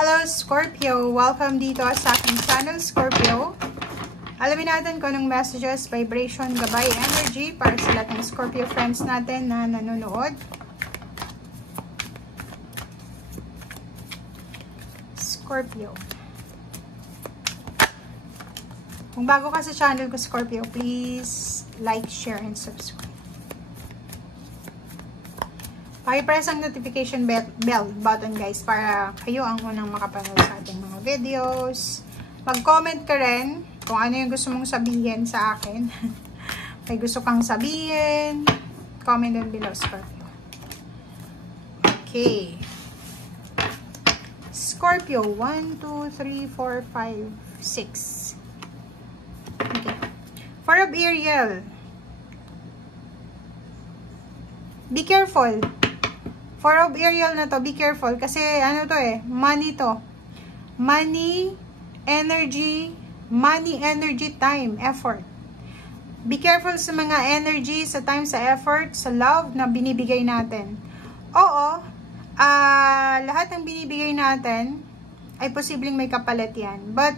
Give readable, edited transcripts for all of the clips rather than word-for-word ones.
Hello Scorpio! Welcome dito sa aking channel Scorpio. Alamin natin kung anong messages, vibration, gabay, energy para sa lahat ng Scorpio friends natin na nanonood. Scorpio. Kung bago ka sa channel ko Scorpio, please like, share, and subscribe. Pakipress ang notification bell button guys para kayo ang unang makapanood sa ating mga videos. Mag-comment ka rin kung ano yung gusto mong sabihin sa akin. May gusto kang sabihin, comment down below Scorpio. Okay. Scorpio, 1, 2, 3, 4, 5, 6. Okay. For of Ariel, be careful. For of Ariel na to, be careful. Kasi ano to money to. Money, energy, time, effort. Be careful sa mga energy, sa time, sa effort, sa love na binibigay natin. Oo, lahat ng binibigay natin ay posibleng may kapalit yan. But,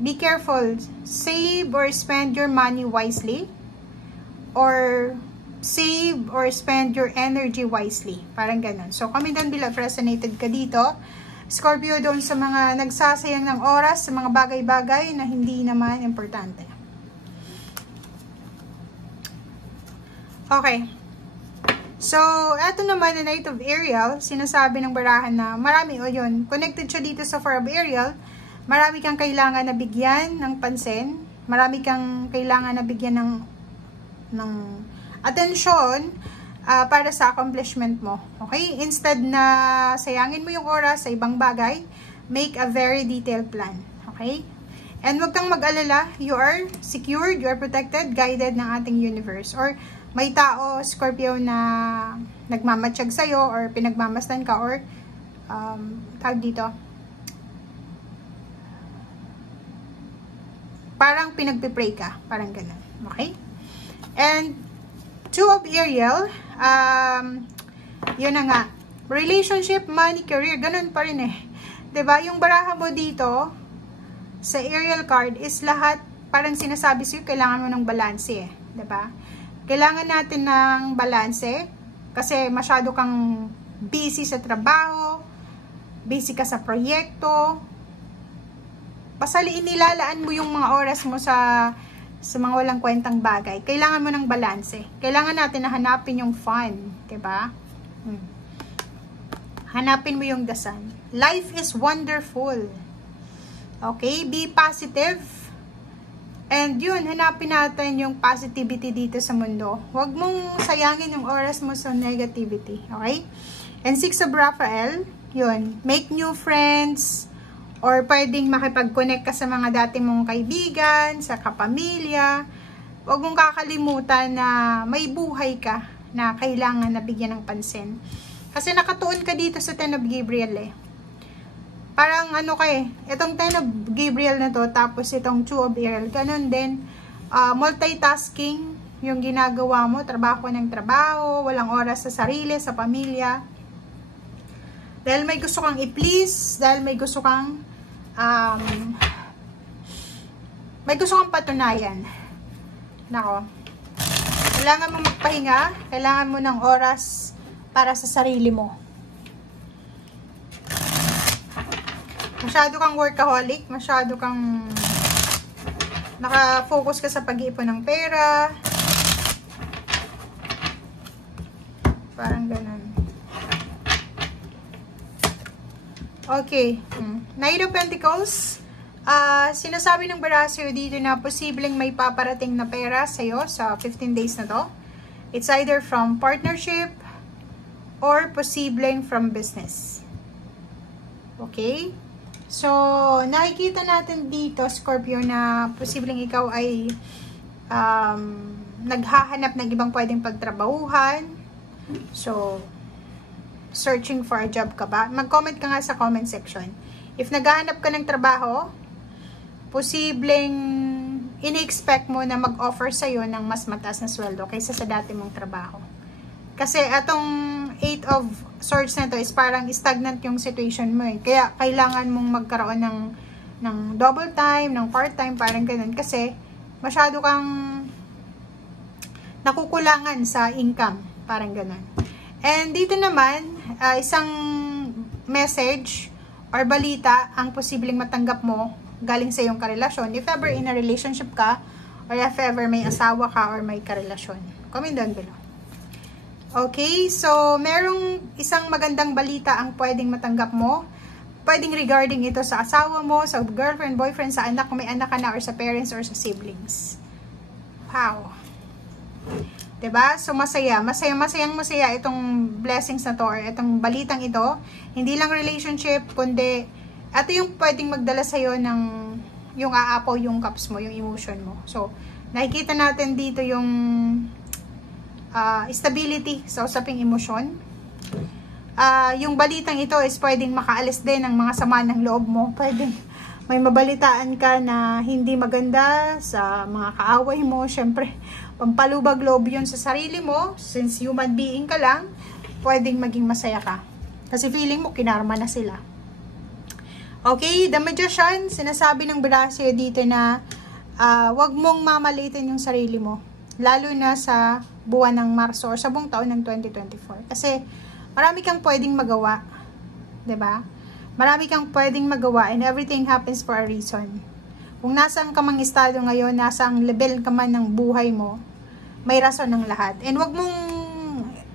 be careful. Save or spend your money wisely. Or save or spend your energy wisely. Parang ganun. So, comment down below if resonated ka dito. Scorpio, doon sa mga nagsasayang ng oras, sa mga bagay-bagay na hindi naman importante. Okay. So, eto naman na Knight of Ariel, sinasabi ng barahan na marami, o yun, connected siya dito sa Four of Ariel, marami kang kailangan na bigyan ng pansin, marami kang kailangan na bigyan ng atensyon para sa accomplishment mo. Okay? Instead na sayangin mo yung oras sa ibang bagay, make a very detailed plan. Okay? And wag kang mag-alala, you are secured, you are protected, guided ng ating universe. Or may tao, Scorpio, na nagmamatsyag sa'yo or pinagmamasdan ka or tawag dito, parang pinagpipray ka. Parang ganun. Okay? And Two of Ariel, yun na nga, relationship, money, career, ganun pa rin diba? Yung baraha mo dito, sa Ariel card, is lahat, parang sinasabi sa'yo, kailangan mo ng balanse diba? Kailangan natin ng balanse, kasi masyado kang busy sa trabaho, busy ka sa proyekto, pasaliin nilalaan mo yung mga oras mo sa mga walang kwentang bagay. Kailangan mo ng balanse. Kailangan natin na hanapin yung fun. Diba? Hanapin mo yung the sun. Life is wonderful. Okay? Be positive. And yun, hanapin natin yung positivity dito sa mundo. Huwag mong sayangin yung oras mo sa negativity. Okay? And Six of Raphael, yun. Make new friends. Or pwedeng makipag-connect ka sa mga dati mong kaibigan, sa kapamilya. Huwag mong kakalimutan na may buhay ka na kailangan na bigyan ng pansin. Kasi nakatuon ka dito sa Ten of Gabriel Parang ano itong Ten of Gabriel na to, tapos itong Two of Ariel, ganun din. Multitasking yung ginagawa mo, trabaho ng trabaho, walang oras sa sarili, sa pamilya. Dahil may gusto kang i-please, dahil may gusto kang patunayan. Nako. Kailangan mo magpahinga, kailangan mo ng oras para sa sarili mo. Masyado kang workaholic, masyado kang naka-focus ka sa pag-iipon ng pera. Parang ganun. Okay. Knight of Pentacles. Sinasabi ng baraha dito na posibleng may paparating na pera sa'yo sa 15 days na to. It's either from partnership or posibleng from business. Okay? So, nakikita natin dito, Scorpio, na posibleng ikaw ay naghahanap ng ibang pwedeng pagtrabahuhan. So, searching for a job ka ba? Mag-comment ka nga sa comment section. If naghahanap ka ng trabaho, posibleng ini-expect mo na mag-offer sa'yo ng mas mataas na sweldo kaysa sa dati mong trabaho. Kasi atong 8 of Swords na to is parang stagnant yung situation mo eh. Kaya kailangan mong magkaroon ng double time, ng part-time, parang ganun. Kasi masyado kang nakukulangan sa income, parang ganun. And dito naman, isang message or balita ang posibleng matanggap mo galing sa iyong karelasyon. If ever in a relationship ka, or if ever may asawa ka or may karelasyon. Comment down below. Okay, so merong isang magandang balita ang pwedeng matanggap mo. Pwedeng regarding ito sa asawa mo, sa girlfriend, boyfriend, sa anak, kung may anak ka na, or sa parents, or sa siblings. Wow. Diba? So masaya itong blessings na to, or itong balitang ito. Hindi lang relationship, kundi ito yung pwedeng magdala sa'yo ng yung aapaw yung cups mo, yung emotion mo. So, nakikita natin dito yung stability sa usaping emosyon. Yung balitang ito is pwedeng makaalis din ng mga sama ng loob mo. Pwedeng may mabalitaan ka na hindi maganda sa mga kaaway mo. Syempre, pampalubag loob yun sa sarili mo. Since human being ka lang, pwedeng maging masaya ka. Kasi feeling mo, kinarma na sila. Okay, the Magician, sinasabi ng Brasio dito na wag mong mamalitin yung sarili mo. Lalo na sa buwan ng Marso or sa buong taon ng 2024. Kasi marami kang pwedeng magawa. 'Di ba? Marami kang pwedeng magawa and everything happens for a reason. Kung nasaan ka mang estado ngayon, nasang level ka man ng buhay mo, may rason ng lahat. And wag mong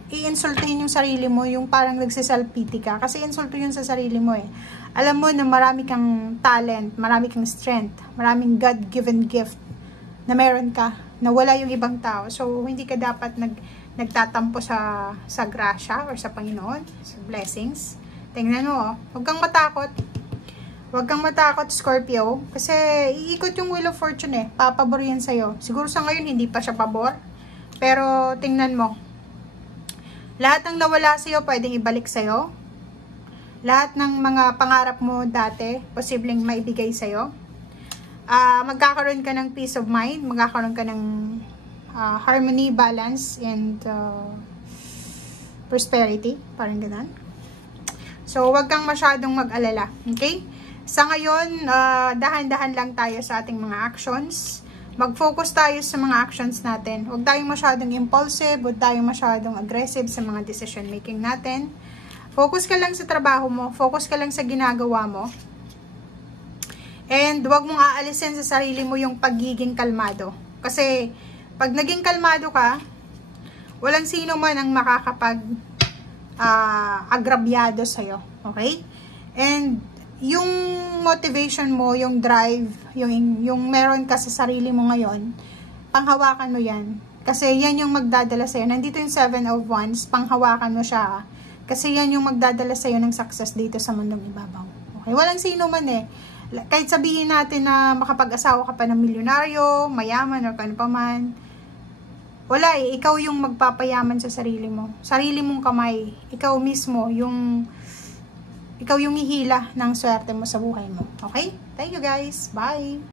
i-insultuhin yung sarili mo, yung parang nagsiself-pity ka. Kasi insulto yun sa sarili mo eh. Alam mo na marami kang talent, marami kang strength, maraming God-given gift na meron ka, na wala yung ibang tao. So, hindi ka dapat nagtatampo sa grasya or sa Panginoon, sa blessings. Tingnan mo, huwag kang matakot. Huwag kang matakot, Scorpio. Kasi, iikot yung Wheel of Fortune eh. Papabor yan sa'yo. Siguro sa ngayon, hindi pa siya pabor. Pero, tingnan mo. Lahat ng nawala sa'yo, pwedeng ibalik sa'yo. Lahat ng mga pangarap mo dati, posibleng maibigay sa'yo. Magkakaroon ka ng peace of mind, magkakaroon ka ng harmony, balance, and prosperity, parang ganun. So, wag kang masyadong mag-alala, okay? Sa ngayon, dahan-dahan lang tayo sa ating mga actions. Mag-focus tayo sa mga actions natin. Huwag tayong masyadong impulsive, huwag tayong masyadong aggressive sa mga decision making natin. Focus ka lang sa trabaho mo, focus ka lang sa ginagawa mo. And wag mong aalisin sa sarili mo yung pagiging kalmado. Kasi pag naging kalmado ka, walang sino man ang makakapag agrabyado sa'yo. Okay? And yung motivation mo, yung drive, yung meron ka sa sarili mo ngayon, panghawakan mo yan. Kasi yan yung magdadala sa'yo. Nandito yung 7 of Wands, panghawakan mo siya. Kasi yan yung magdadala sa'yo ng success dito sa mundong ibabaw. Okay? Walang sino man eh. Kahit sabihin natin na makapag-asawa ka pa ng milyonaryo, mayaman, or kano pa man, wala eh. Ikaw yung magpapayaman sa sarili mo. Sarili mong kamay. Ikaw mismo ikaw yung hihila ng swerte mo sa buhay mo. Okay? Thank you guys. Bye!